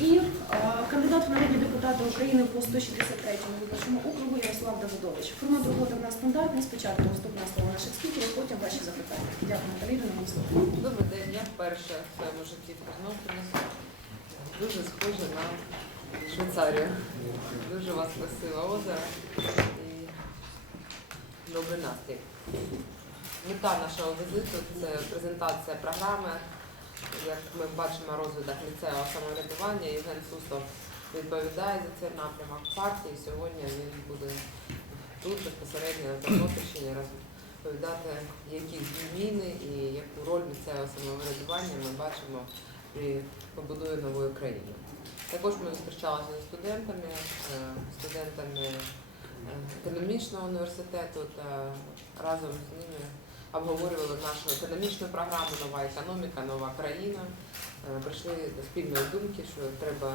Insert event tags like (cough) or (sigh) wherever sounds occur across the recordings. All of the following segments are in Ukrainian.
І е, кандидат в народні депутати України по 163-му виборчому округу Ярослав Давидович. Формат роботи в нас стандартний. Спочатку наступне слово наших спікерів, потім ваші запитання. Дякую, Наталі, на вам слово. Добрий день, я вперше в своєму житті в Тернополі. Дуже схожа на Швейцарію. Дуже у вас красиве озеро і добрий настрій. Мета нашого візиту це презентація програми. Як ми бачимо розвиток ліцею самоврядування, Євген Суслов відповідає за цей напрямок партії. Сьогодні він буде тут безпосередньо на Тернопільщині розповідати, які зміни і яку роль місцевого самоврядування ми бачимо при побудові нової країни. Також ми зустрічалися з студентами, е, студентами е, економічного університету та разом з ними обговорювали нашу економічну програму Нова економіка, нова країна. Е, Прийшли до спільної думки, що треба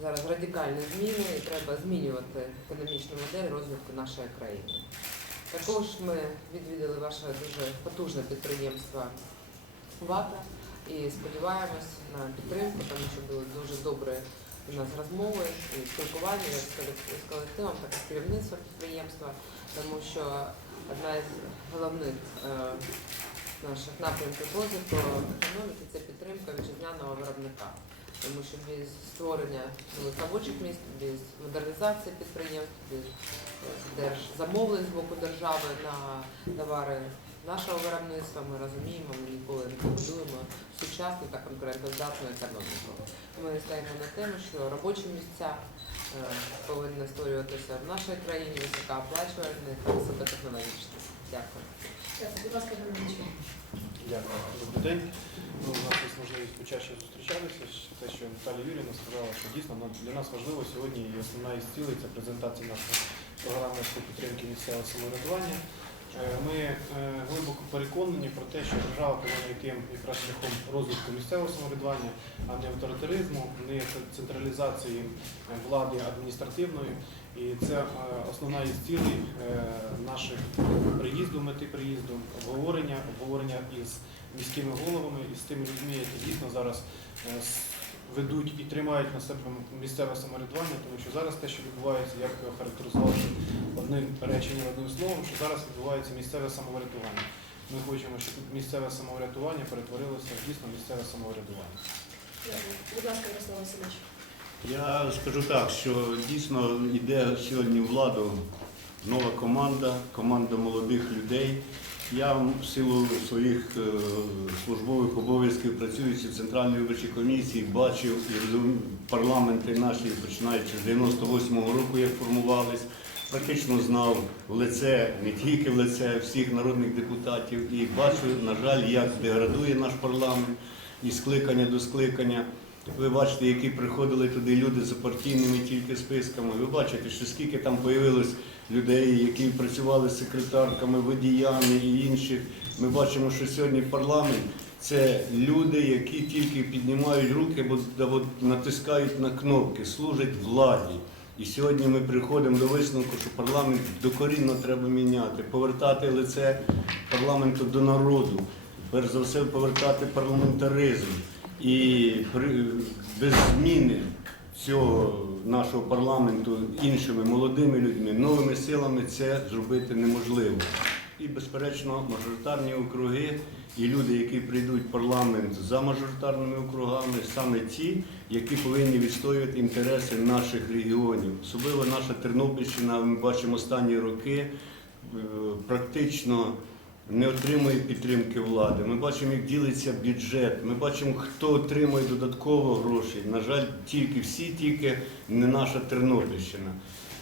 зараз радикальні зміни і треба змінювати економічну модель розвитку нашої країни. Також ми відвідали ваше дуже потужне підприємство ВАТА і сподіваємось на підтримку, тому що були дуже добрі у нас розмови і спілкування з колективом, так і з керівництвом підприємства, тому що одна із головних е, наших напрямків розвитку економіки це підтримка вітчизняного виробника. Тому що без створення нових робочих місць, без модернізації підприємств, без е, держзамовлень з боку держави на товари нашого виробництва, ми розуміємо, ми ніколи не побудуємо сучасну та конкурентоздатну економіку. Ми стаємо на тему, що робочі місця е, повинні створюватися в нашій країні високооплачувані та високотехнологічні. Дякую. Дякую, будь ласка, Дякую. Добрий день. Ну, у нас є можливість почаще зустрічатися. Те, що Наталія Юрійовна сказала, що дійсно ну, для нас важливо сьогодні і основна із цілей це презентація нашої програми з підтримки місцевого самоврядування. Е, Ми е, глибоко переконані про те, що держава повинна йти якраз шляхом розвитку місцевого самоврядування, а не авторитаризму, не централізації е, влади адміністративної. І це основна із цілей наших приїзду, мети приїзду, обговорення, обговорення із міськими головами і з тими людьми, які дійсно зараз ведуть і тримають на себе місцеве самоврядування, тому що зараз те, що відбувається, як характеризувати одним реченням, одним словом, що зараз відбувається місцеве самоврядування. Ми хочемо, щоб місцеве самоврядування перетворилося в дійсно місцеве самоврядування. Будь ласка, Ярослав Васильович. Я скажу так, що дійсно йде сьогодні владу нова команда, команда молодих людей. Я в силу своїх е, службових обов'язків, працюючи в Центральній виборчій комісії, бачив і парламенти наші, починаючи з 98-го року, як формувались, практично знав лице, не тільки в лице всіх народних депутатів, і бачу, на жаль, як деградує наш парламент і скликання до скликання. Ви бачите, які приходили туди люди за партійними тільки списками. Ви бачите, що скільки там появилось людей, які працювали секретарками, водіями і інших. Ми бачимо, що сьогодні парламент це люди, які тільки піднімають руки, бо натискають на кнопки, служать владі. І сьогодні ми приходимо до висновку, що парламент докорінно треба міняти, повертати лице парламенту до народу, перш за все повертати парламентаризм. І без зміни цього нашого парламенту іншими молодими людьми, новими силами це зробити неможливо. І, безперечно, мажоритарні округи і люди, які прийдуть в парламент за мажоритарними округами, саме ті, які повинні відстоювати інтереси наших регіонів. Особливо наша Тернопільщина, ми бачимо останні роки, е, практично не отримує підтримки влади. Ми бачимо, як ділиться бюджет. Ми бачимо, хто отримує додатково гроші. На жаль, тільки всі, тільки не наша Тернопільщина.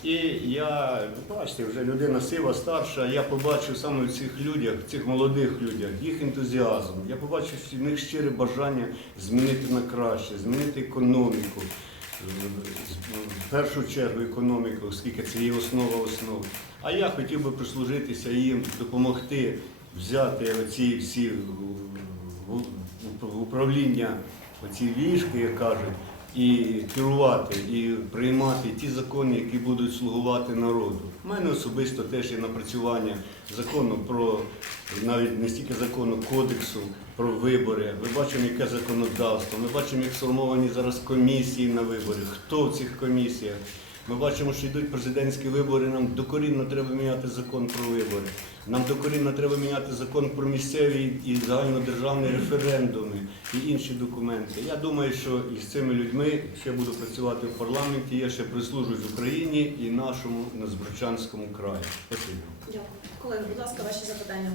І я, бачите, вже людина сива, старша, я побачив саме в цих людях, в цих молодих людях, їх ентузіазм. Я побачив в них щире бажання змінити на краще, змінити економіку. В першу чергу економіку, оскільки це є основа основ. А я хотів би прислужитися їм, допомогти взяти оці всі в управління, оці вішки, як кажуть, і керувати, і приймати ті закони, які будуть слугувати народу. У мене особисто теж є напрацювання закону про навіть не стільки закону, кодексу про вибори. Ми бачимо, яке законодавство. Ми бачимо, як сформовані зараз комісії на вибори. Хто в цих комісіях? Ми бачимо, що йдуть президентські вибори. Нам докорінно треба міняти закон про вибори. Нам докорінно треба міняти закон про місцеві і загальнодержавні референдуми і інші документи. Я думаю, що із цими людьми ще буду працювати в парламенті. Я ще прислужусь Україні і нашому Назброчанському краю. Спасибо. Дякую. Колеги, будь ласка, ваші запитання.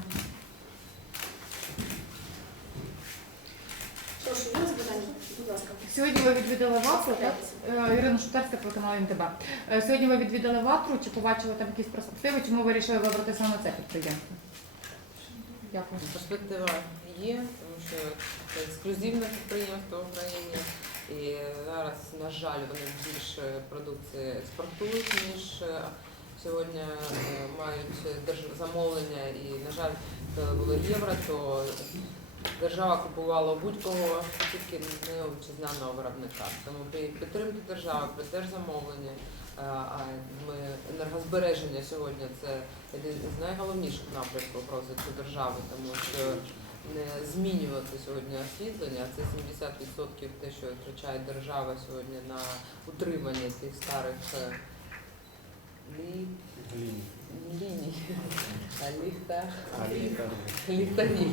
Прошу, є запитання? Сьогодні ви відвідали ватру, так? Е, Ірина Шутарська, телеканал МТБ. Е, Сьогодні ви відвідали ватру, чи побачили там якісь перспективи, чому ви вирішили вибрати саме це підприємство? Дякую. Перспектива є, тому що це ексклюзивне підприємство в Україні. І зараз, на жаль, вони більше продукції експортують, ніж е, сьогодні мають замовлення. І, на жаль, коли було євро, то держава купувала будь-кого, тільки не вітчизняного виробника. Тому при підтримці держави, при держзамовленні, е, а ми енергозбереження сьогодні це один з найголовніших напрямків розвитку держави, тому що не змінювати сьогодні освітлення, це 70% те, що витрачає держава сьогодні на утримання тих старих е, лі- Лінії. Ліній, а ліхта. А, лінії. Ліхтарі.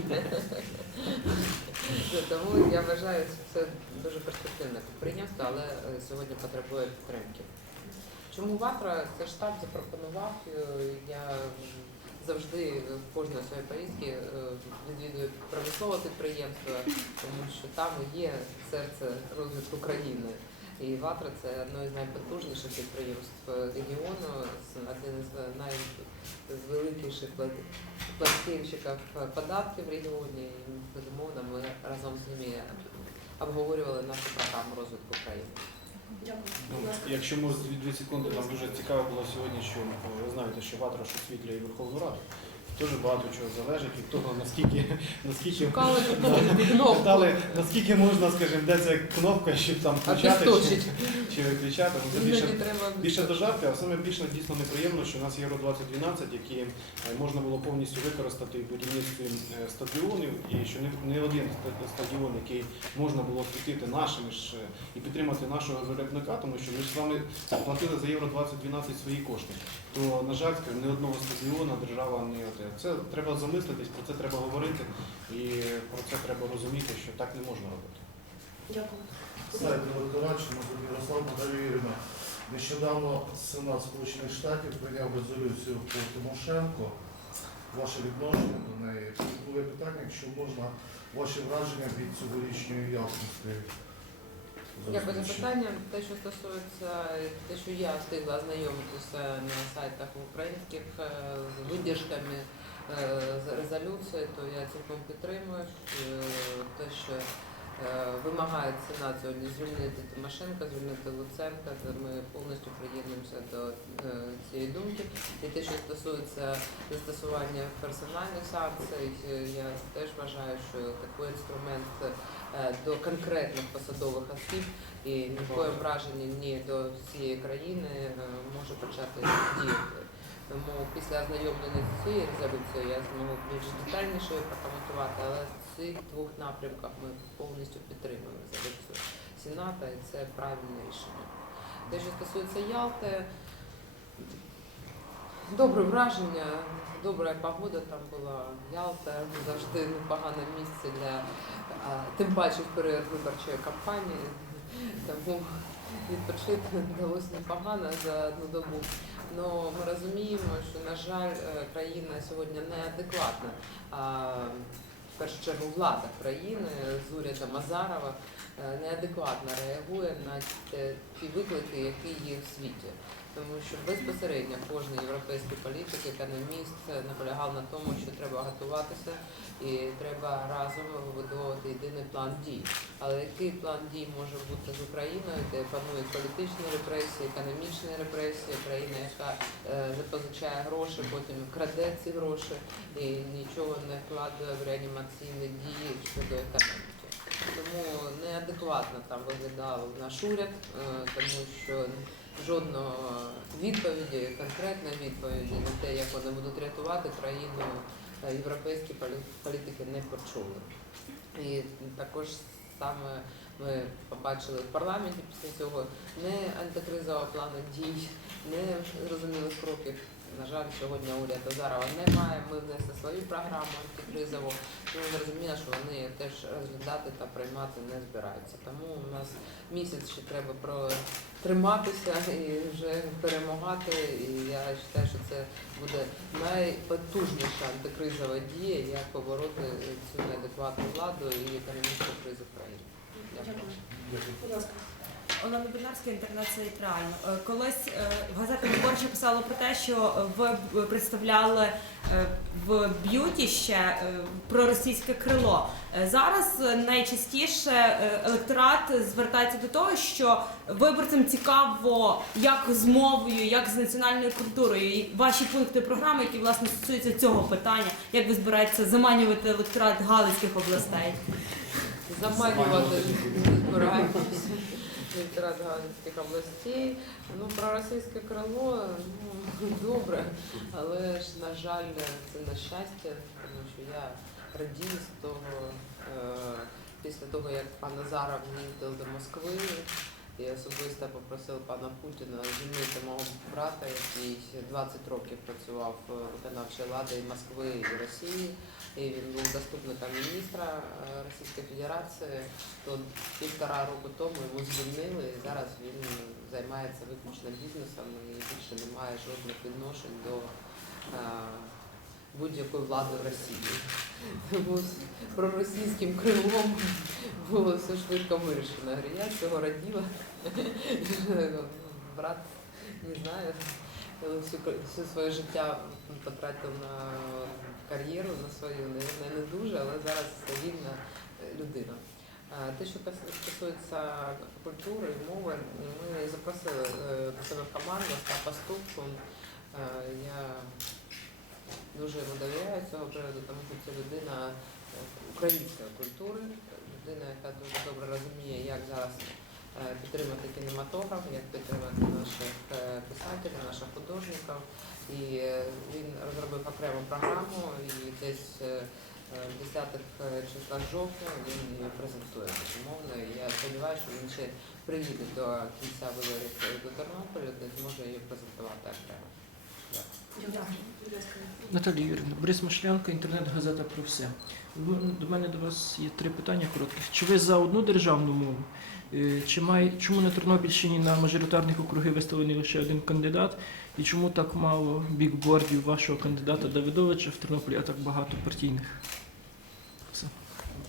Ну, Тому я вважаю, що це дуже перспективне підприємство, але е, сьогодні потребує підтримки. Чому Ватра? Це штаб запропонував. е, Я завжди в кожної своєї поїздки е, відвідую промислове підприємство, тому що там є серце розвитку країни. І Ватра це одне з найпотужніших підприємств регіону, один з найвеликіших плат- податків в регіоні. І, безумовно, ми разом з ними обговорювали нашу програму розвитку країни. Ну, Якщо може дві секунди, нам дуже цікаво було сьогодні, що е, ви знаєте, що Ватра ж освітлює Верховну Раду. Дуже багато чого залежить від того, наскільки наскільки (laughs) Дали, наскільки можна, скажімо, де ця кнопка, щоб там включати чи, чи виключати. Ну, це більше, більше до жарти, а саме більше дійсно неприємно, що у нас Євро 2012, які е, можна було повністю використати в будівництві е, стадіонів, і що не, не один стадіон, який можна було освітити нашими ж е, і підтримати нашого виробника, тому що ми ж з вами платили за Євро 2012 свої кошти. То, на жаль, скажімо, ні одного стадіону держава не оте. Це треба замислитись, про це треба говорити, і про це треба розуміти, що так не можна робити. Дякую. Сайт Великораччина, Ярослав Марgarівна. Нещодавно Сенат Сполучених Штатів прийняв резолюцію по Тимошенко. Ваше відношення до неї. Були питання, якщо можна, ваші враження від цьогорічної Ялтинської Дякую за питання. Те, що стосується те, що я встигла ознайомитися на сайтах українських е, з видержками е, з резолюції, то я цілком підтримую е, те, що вимагає Сенат сьогодні звільнити Тимошенка, звільнити Луценка. Ми повністю приєднуємося до е, цієї думки. І те, що стосується застосування персональних санкцій, е, я теж вважаю, що такий інструмент е, до конкретних посадових осіб і ні в коєму враженні ні до всієї країни е, може почати діяти. Тому після ознайомлення з цією резолюцією я зможу більш детальніше прокоментувати, але цих двох напрямках ми повністю підтримуємо резолюцію Сената, і це правильне рішення. Те, що стосується Ялти, добре враження, добра погода там була. Ялта завжди непогане місце для тим паче в період виборчої кампанії. Тому відпочити вдалося непогано за одну добу. Но ми розуміємо, що, на жаль, е, країна сьогодні неадекватна. В першу чергу влада країни з урядом Азарова е, неадекватно реагує на ті виклики, які є в світі. Тому що безпосередньо кожен європейський політик, економіст наполягав на тому, що треба готуватися і треба разом вибудовувати єдиний план дій. Але який план дій може бути з Україною, де панують політичні репресії, економічні репресії, країна, яка е, запозичає гроші, потім краде ці гроші і нічого не вкладає в реанімаційні дії щодо економіки. Тому неадекватно там виглядав наш уряд, е, тому що жодного відповіді, конкретної відповіді на те, як вони будуть рятувати країну, е, європейські політики не почули. І також саме ми побачили в парламенті після цього не антикризового плану дій, не зрозумілих кроків. На жаль, сьогодні уряд Азарова немає. Ми внесли свою програму антикризову. Ну, зрозуміло, що вони теж розглядати та приймати не збираються. Тому у нас місяць ще треба протриматися і вже перемагати. І я вважаю, що це буде найпотужніша антикризова дія, як побороти цю неадекватну владу і економічну кризу в країні. Дякую. Дякую. Олена Біднарська, інтернет реально. Колись е, газета Виборча писала про те, що ви представляли е, в б'юті ще е, проросійське крило. Е, Зараз е, найчастіше е, електорат звертається до того, що виборцям цікаво, як з мовою, як з національною культурою. І ваші пункти програми, які власне стосуються цього питання, як ви збираєтеся заманювати електорат галицьких областей. заманювати збираємося електорат Галицьких областей. Ну, про російське крило, ну, (laughs) добре, але ж, на жаль, це на щастя, тому що я радію з того, е, після того, як пан Назаров їздив до Москви, і особисто попросив пана Путіна звільнити мого брата, який 20 років працював виконавчій владі і Москви і Росії. І він був заступником міністра е, Російської Федерації. То півтора року тому його звільнили, і зараз він займається виключно бізнесом і більше не має жодних відношень до е, будь-якої влади в Росії. Тому проросійським крилом було все швидко вирішено. Я цього раділа. (laughs) Брат, не знаю, всю, всю своє життя потратив на кар'єру, на свою, не дуже, але зараз вільна е, людина. Те, що стосується культури і мови, ми запросили е, до себе в команду Остапа Ступку. Е, Я дуже йому довіряю цього приводу, тому що це людина української культури, людина, яка дуже добре розуміє, як зараз підтримати кінематограф, як підтримати наших писателів, наших художників. І е, він розробив окрему програму і десь е, е, в 10 числах жовтня він її презентує безумовно. І я сподіваюся, що він ще приїде до кінця виборів до Тернополя, де зможе її презентувати окремо. Наталія Юрівна, Борис Машлянко, інтернет-газета про все. До мене до вас є три питання коротких. Чи ви за одну державну мову? Е, Чи має, чому на Тернопільщині на мажоритарних округи виставлений лише один кандидат? І чому так мало бікбордів вашого кандидата Давидовича в Тернополі, а так багато партійних? Все.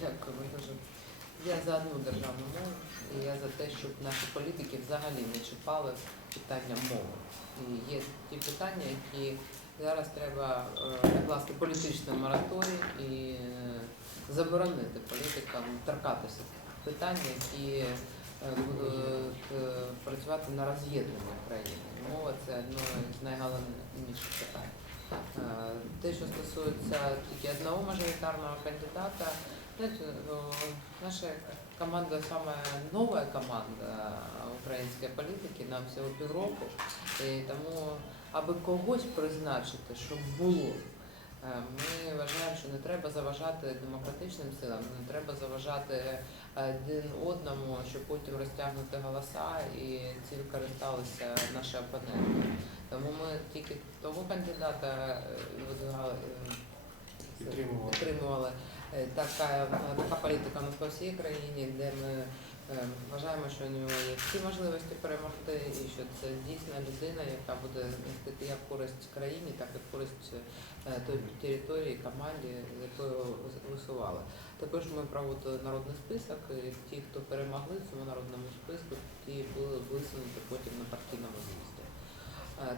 Дякую дуже. Я за одну державну мову, і я за те, щоб наші політики взагалі не чіпали питання мови. І є ті питання, які зараз треба е, накласти політичний мораторій і е, заборонити політикам торкатися питань, які працювати на роз'єднання країни. Мова це одне з найголовніших питань. Е, Те, що стосується тільки одного мажоритарного кандидата, наша команда саме нова команда української політики, нам всього півроку, і тому аби когось призначити, щоб було. Е, Ми вважаємо, що не треба заважати демократичним силам, не треба заважати один одному, щоб потім розтягнути голоса і цим користалися наші опоненти. Тому ми тільки того кандидата е, е, Підтримували. підтримували. Така, така політика у нас по всій країні, де ми вважаємо, що у нього є всі можливості перемогти, і що це дійсна людина, яка буде нести як користь країні, так і користь е, той території, команді, з якою вис- висували. Також ми проводили народний список, і ті, хто перемогли в цьому народному списку, ті були висунуті потім на партійному з'їзді.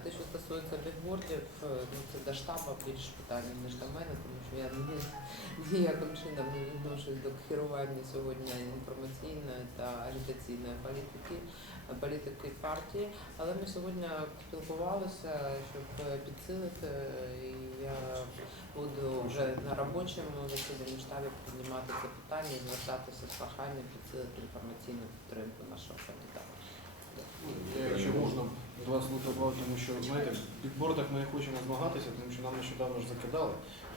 Те, що стосується бігбордів, е, ну це до штабу більш питання, ніж до мене, тому що я ні, ніяким чином не відношусь до керування сьогодні інформаційної та агітаційної політики, політики партії. Але ми сьогодні спілкувалися, щоб е, підсилити, і я буду вже на робочому засіданні штабі піднімати це питання і звертатися з проханням підсилити інформаційну підтримку нашого кандидата. Я, якщо можна два слова добавити, тому що знаєте, в бікбордах ми не хочемо змагатися, тому що нам нещодавно ж закидали.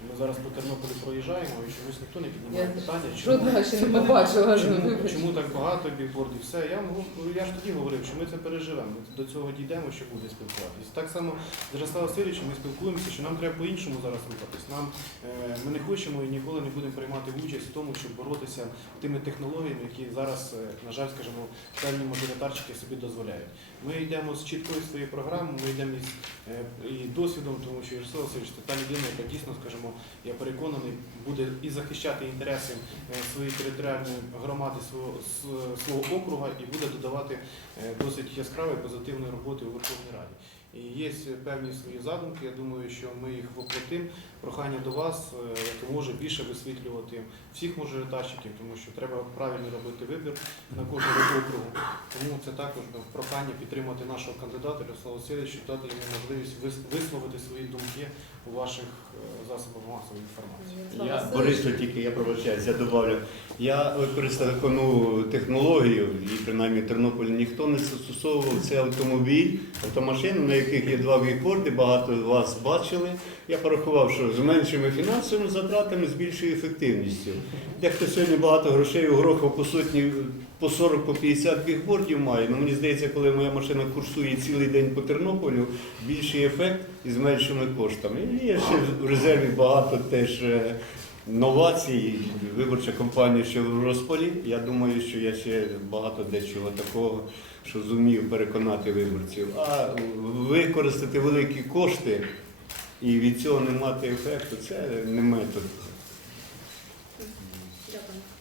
Ми зараз по Тернополі проїжджаємо і чомусь ніхто не піднімає Я питання. Жодного ще не побачила. Чому, вибачте. чому так багато бікбордів? Все, я можу, я ж тоді говорив, що ми це переживемо. Ми до цього дійдемо, що буде спілкуватись. Так само з Ярославом Васильовичем ми спілкуємося, що нам треба по-іншому зараз рухатись. Нам е, ми не хочемо і ніколи не будемо приймати участь в тому, щоб боротися тими технологіями, які зараз, е, на жаль, скажімо, певні мажоритарчики собі дозволяють. Ми йдемо з чіткою своєю програмою, ми йдемо із е, досвідом, тому що Ярослав Васильович це та людина, яка дійсно, скажімо, я переконаний, буде і захищати інтереси е, своєї територіальної громади свого, свого округа і буде додавати е, досить яскравої позитивної роботи у Верховній Раді. І є певні свої задумки. Я думаю, що ми їх воплотимо. Прохання до вас, е, може більше висвітлювати всіх мажоритарщиків, тому що треба правильно робити вибір на кожному округу. Тому це також прохання підтримати нашого кандидата Ярослава Васильовича, дати йому можливість вис- висловити свої думки у ваших е, засобах масової інформації. Я Борисо тільки я пробачаюсь, я добавлю. Я використав таку нову технологію, і принаймні в Тернополі ніхто не застосовував це автомобіль, автомашини, на яких є два вікорди, багато вас бачили. Я порахував, що з меншими фінансовими затратами, з більшою ефективністю. Дехто сьогодні багато грошей у грохав по сотні, по 40, по 50 бігбордів має. Ну, мені здається, коли моя машина курсує цілий день по Тернополю, більший ефект і з меншими коштами. І є ще в резерві багато теж е, новацій. Виборча кампанія ще в розпалі. Я думаю, що я ще багато дечого такого, що зумів переконати виборців. А використати великі кошти і від цього не мати ефекту, це не метод.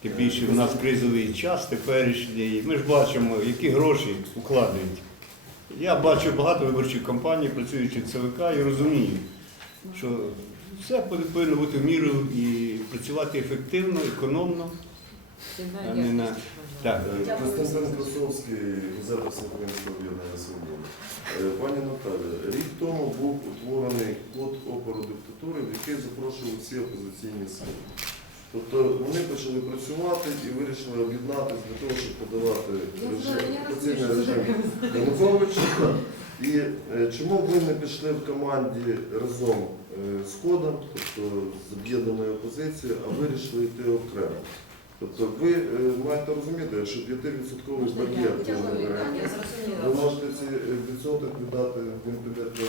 Тим більше в нас кризовий час теперішній. Ми ж бачимо, які гроші укладають. Я бачу багато виборчих кампаній, працюючи в ЦВК, і розумію, що все повинно бути в міру і працювати ефективно, економно. а не на- Так. Дякую. Константин Красовський, газета Всеукраїнського об'єднання Свобода. Е, Пані Наталя, рік тому був утворений код опору диктатури, в який запрошували всі опозиційні сили. Тобто вони почали працювати і вирішили об'єднатися для того, щоб подавати окупаційний режим Януковича. І е, чому ви не пішли в команді разом е, з кодом, тобто з об'єднаною опозицією, а вирішили йти окремо? Тобто ви е, маєте розуміти, якщо 5% бар'єр Дякую. кожного ви можете ці е, відсоток віддати, він піде про-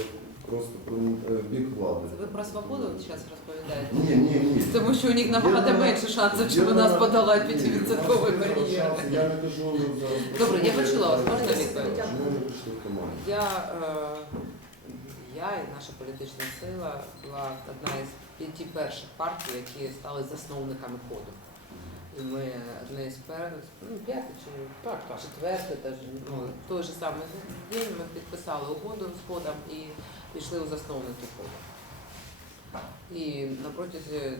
просто про е, бік влади. Це ви про свободу зараз розповідаєте? Ні, ні, ні. Тому що у них набагато менше шансів, чим у нас на- подолати 5% бар'єр. Я не кажу зараз. Добре, я почула вас. Можна відповідь? Я, е, я і наша політична сила була одна із п'яти перших партій, які стали засновниками ходу. І ми одне з перших, ну, п'яте чи Так, так. четверте, даже, ну, той же самий день ми підписали угоду з ходом і пішли у засновники ходу. І на протязі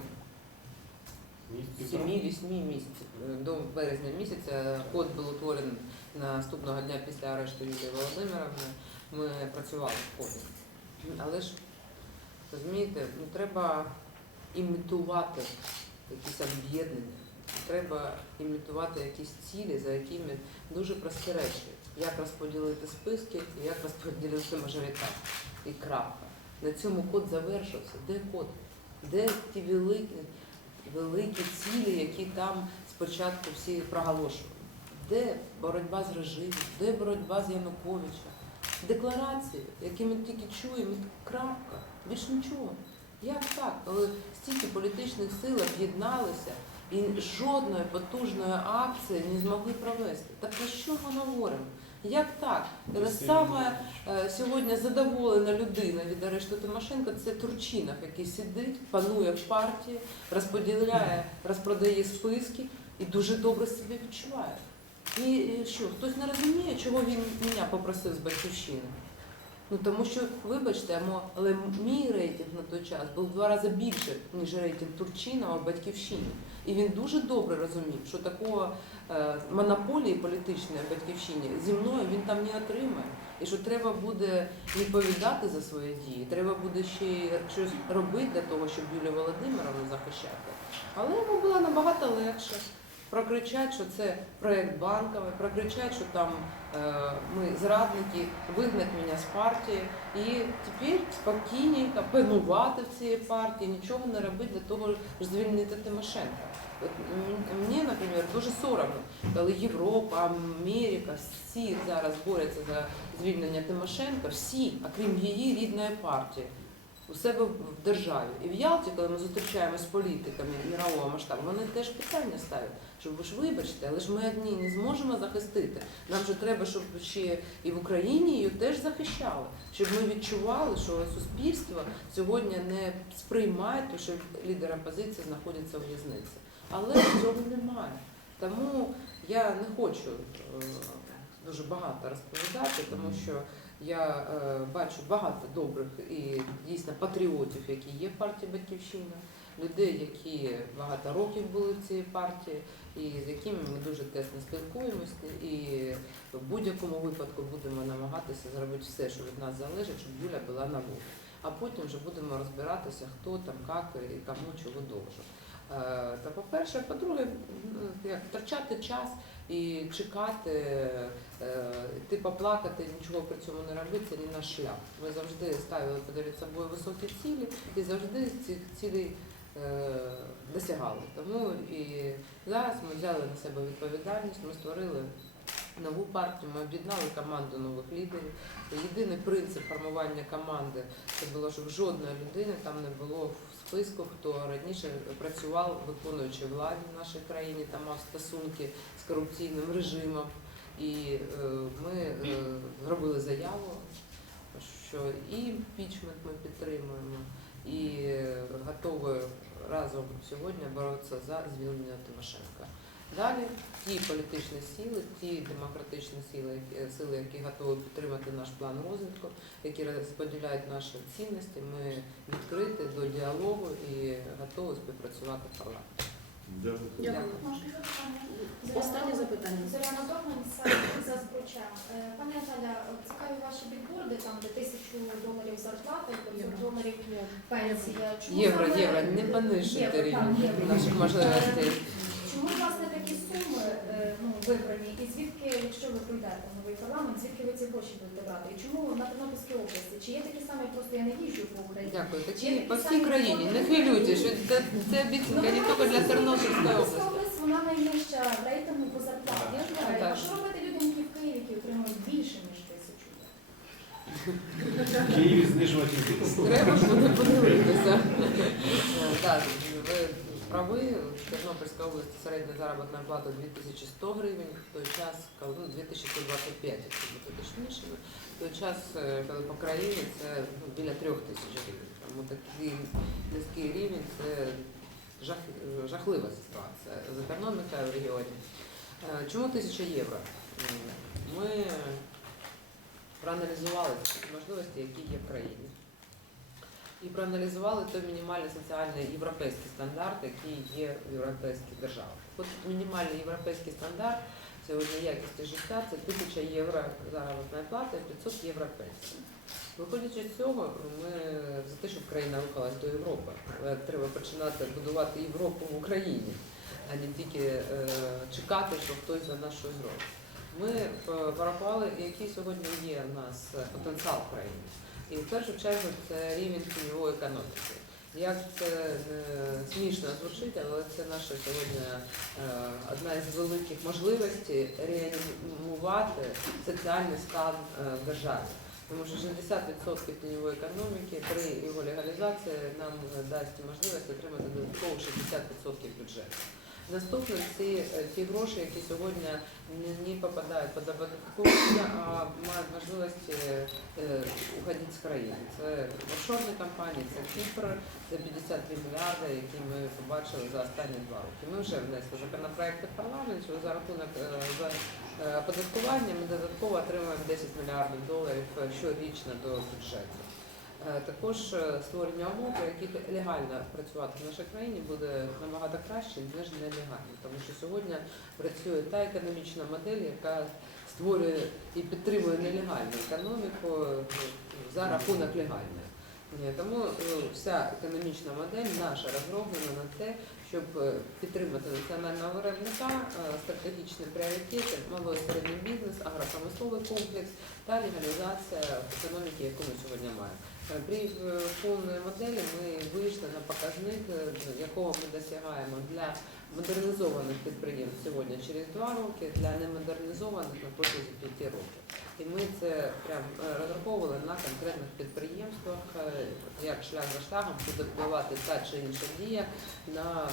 Місяць, 7-8 місяців е, до березня місяця код був утворений наступного дня після арешту Юлії Володимировни. Ми працювали в коді. Але ж розумієте, ну треба імітувати якісь об'єднання, треба імітувати якісь цілі, за якими дуже прості речі. Як розподілити списки як розподілити мажоритар. І крапка. На цьому код завершився. Де код? Де ті великі, великі цілі, які там спочатку всі проголошували? Де боротьба з режимом? Де боротьба з Януковичем? Декларації, які ми тільки чуємо, крапка, більш нічого. Як так, коли стільки політичних сил об'єдналися і жодної потужної акції не змогли провести? Так про що ми говоримо? Як так? Саме е, сьогодні задоволена людина від арешту Тимошенко це Турчинов, який сидить, панує в партії, розподіляє, розпродає списки і дуже добре себе відчуває. І що, хтось не розуміє, чого він мене попросив з батьківщини? Ну тому що, вибачте, але мій рейтинг на той час був в два рази більше, ніж рейтинг Турчинова в батьківщині. І він дуже добре розумів, що такого е, монополії політичної батьківщині зі мною він там не отримає. І що треба буде відповідати за свої дії, треба буде ще щось робити для того, щоб Юлію Володимировну захищати. Але йому було набагато легше прокричати, що це проєкт банковий, прокричати, що там е, ми зрадники, вигнать мене з партії. І тепер спокійненько панувати в цій партії, нічого не робити для того, щоб звільнити Тимошенка. От мені, наприклад, дуже соромно, коли Європа, Америка, всі зараз борються за звільнення Тимошенка, всі, окрім її рідної партії, у себе в державі. І в Ялті, коли ми зустрічаємося з політиками мірового масштабу, вони теж питання ставлять, що ви ж вибачте, але ж ми одні не зможемо захистити. Нам же треба, щоб ще і в Україні її теж захищали, щоб ми відчували, що суспільство сьогодні не сприймає, те, що лідер опозиції знаходиться у в'язниці. Але цього немає. Тому я не хочу е, дуже багато розповідати, тому що я е, бачу багато добрих і дійсно патріотів, які є в партії Батьківщина, людей, які багато років були в цій партії, і з якими ми дуже тесно спілкуємося, і в будь-якому випадку будемо намагатися зробити все, що від нас залежить, щоб Юля була на волі. А потім вже будемо розбиратися, хто там, як і кому чого довше. Та по-перше, по-друге, ну, як втрачати час і чекати, е, ти поплакати, нічого при цьому не робити, це не наш шлях. Ми завжди ставили перед собою високі цілі і завжди цих цілей досягали. Тому і зараз ми взяли на себе відповідальність, ми створили нову партію, ми об'єднали команду нових лідерів. Єдиний принцип формування команди це було, щоб жодної людини там не було в списку, хто раніше працював виконуючи владі в нашій країні, там мав стосунки з корупційним режимом. І е, ми е, зробили заяву, що і імпічмент ми підтримуємо, і е, готові разом сьогодні боротися за звільнення Тимошенка. Далі ті політичні сили, ті демократичні сили, які- сили, які готові підтримати наш план розвитку, які розподіляють наші цінності, ми відкриті до діалогу і готові співпрацювати в парламенті. Дякую. Дякую. Останнє запитання. Зоряна Догман, за збруча. Пані Наталя, цікаві ваші бікборди, там де тисячу доларів зарплата і 500 доларів пенсія. Чому Євро, саме- євро, не понижуйте Євро, рівень євро. наших можливостей. Такі суми е, ну, вибрані? І звідки, якщо ви прийдете в новий парламент, звідки ви ці гроші будете брати? І чому на Тернопільській області? Чи є такі самі, просто я не їжджу по Україні? Дякую. Такі по всій країні. Не хвилюйтесь, що це, це обіцянка не тільки для Тернопільської Тернопільська області. область, вона найнижча в рейтингу по зарплаті. Я знаю, Так. а що робити людям, які в Києві, які отримують більше, ніж тисячу? В Києві знижувати людей. Треба буде подивитися. Е, Так, ви прави, в Тернопільській області середня заробітна плата 2100 гривень, в той час, коли ну, 2125, якщо бути точнішими, в той час, е, коли по країні це ну, біля 3000 гривень. Тому такий низький рівень це жах, жахлива ситуація з економікою в регіоні. Е, Чому 1000 євро? Ми проаналізували можливості, які є в країні. І проаналізували той мінімальний соціальний європейський стандарт, який є в європейських державах. От мінімальний європейський стандарт сьогодні якості життя це 1000 євро заробітної плати 500 євро пенсії. Виходячи з цього, ми за те, щоб країна рухалась до Європи. Треба починати будувати Європу в Україні, а не тільки е, чекати, що хтось за нас щось зробить. Ми е, порахували, який сьогодні є у нас потенціал в країні. І в першу чергу це рівень тіньової економіки. Як це не смішно звучить, але це наша сьогодні е, одна із великих можливостей реанімувати соціальний стан е, в державі. Тому що 60% тіньової економіки при його легалізації нам е, дасть можливість отримати додатково 60% бюджету. Наступне ці е, ті гроші, які сьогодні не, попадають під оподаткування, а мають можливість уходити з країни. Це офшорні компанії, це Кіпр, це 53 мільярди, які ми побачили за останні два роки. Ми вже внесли законопроекти в парламент, що за рахунок е, за е, оподаткування ми додатково отримуємо 10 мільярдів доларів щорічно до бюджету. Е, Також е, створення умов, при яких легально працювати в нашій країні буде набагато краще, ніж нелегально. Тому що сьогодні працює та економічна модель, яка створює і підтримує нелегальну економіку е, за рахунок легальної. Тому вся економічна модель наша розроблена на те, щоб підтримати національного виробника, стратегічні пріоритети, малий і середній бізнес, агропромисловий комплекс та легалізація економіки, яку ми сьогодні маємо. При е, повній моделі ми вийшли на показник, е, якого ми досягаємо для модернізованих підприємств сьогодні через два роки, для немодернізованих на протязі п'яти років. І ми це прям е, розраховували на конкретних підприємствах, як шлях за шляхом буде впливати та чи інша дія на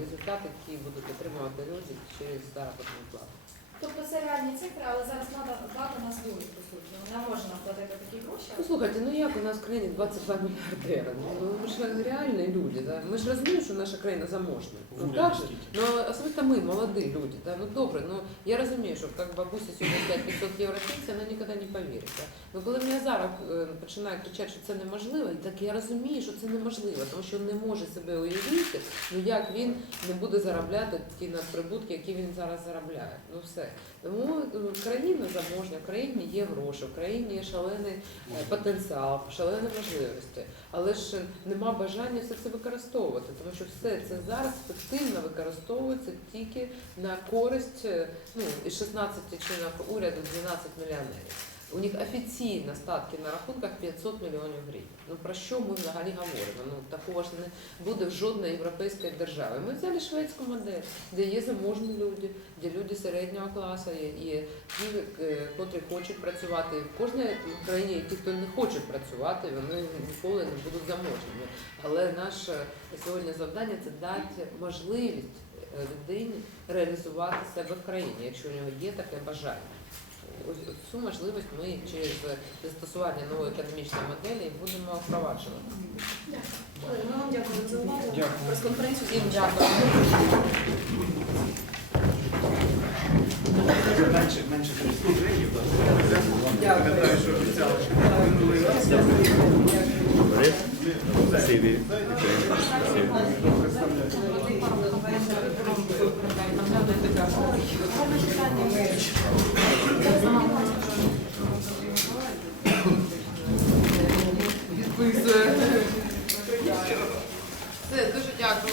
результати, які будуть отримувати люди через заробітну плату. Тобто це реальні цифри, але зараз влада влада нас дурить, по суті. Вона може нам платити такі гроші. Ну слухайте, ну як у нас в країні 22 мільярдери? Ну ми ж реальні люди, да? ми ж розуміємо, що наша країна заможна. Ну Уряд так же, скільки? ну особисто ми, молоді люди, да? ну добре, ну я розумію, що як бабуся сьогодні 500 євро пенсія, вона ніколи не повірить. Да? Ну коли мені зараз е, починає кричати, що це неможливо, так я розумію, що це неможливо, тому що він не може себе уявити, ну як він не буде заробляти ті надприбутки, які він зараз заробляє. Ну все. Тому е, країна заможня, в країні є гроші, в країні є шалений е, потенціал, шалені можливості. Але ж нема бажання все це використовувати, тому що все це зараз ефективно використовується тільки на користь е, ну, із 16 членів уряду 12 мільйонерів. У них офіційно статки на рахунках 500 мільйонів гривень. Ну про що ми взагалі говоримо? Ну такого ж не буде в жодної європейської держави. Ми взяли шведську модель, де є заможні люди, де люди середнього класу є, ті, е, котрі хочуть працювати. В кожній країні ті, хто не хоче працювати, вони ніколи не будуть заможними. Але наше сьогодні завдання це дати можливість е, людині реалізувати себе в країні, якщо у нього є таке бажання. Цю можливість ми через застосування нової економічної моделі будемо впроваджувати. Колеги, Ми вам дякуємо за увагу. Дякую. Прес-конференцію Всім дякую. Менше, менше служителів. Дякую. що обіцяли. Минулий раз. Спасибі. Відписує.